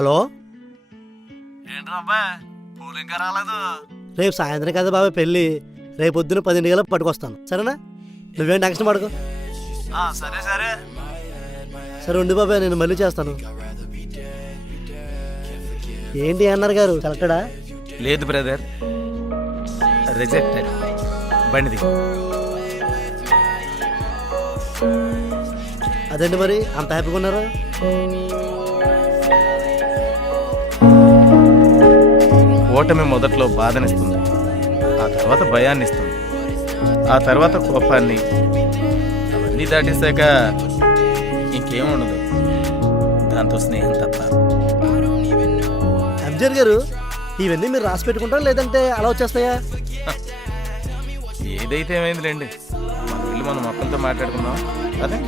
Hello, ఏంట్రా అబ్బాయి పూలు ఇంకా రాలేదు? రేపు సాయంత్రం కదా బాబాయ్ పెళ్ళి. రేపు పొద్దున 10 గంటలకు పట్టుకొస్తాను, సరేనా? నువ్వేం టెన్షన్ పడకు. సరే సరే. సరే ఉండి బాబాయ్, నేను మళ్ళీ చేస్తాను. ఏంటి అన్నారు గారు, సెలెక్టడా? లేదు బ్రదర్, రిజెక్టెడ్. బండిది. అదేంటి మరి అంత హ్యాపీగా ఉన్నారు? ఓటమి మొదట్లో బాధనిస్తుంది, ఆ తర్వాత భయాన్ని ఇస్తుంది, ఆ తర్వాత కోపాన్ని. అవన్నీ దాటేశాక ఇంకేముండదు, దాంతో స్నేహం తప్ప. ఎంజర్ గారు, ఇవన్నీ మీరు రాసి పెట్టుకుంటారా లేదంటే అలా వచ్చేస్తాయా? ఏదైతే ఏమైందిలేండి, మన వెళ్ళి మనం మొక్కలతో మాట్లాడుకుందాం. అదే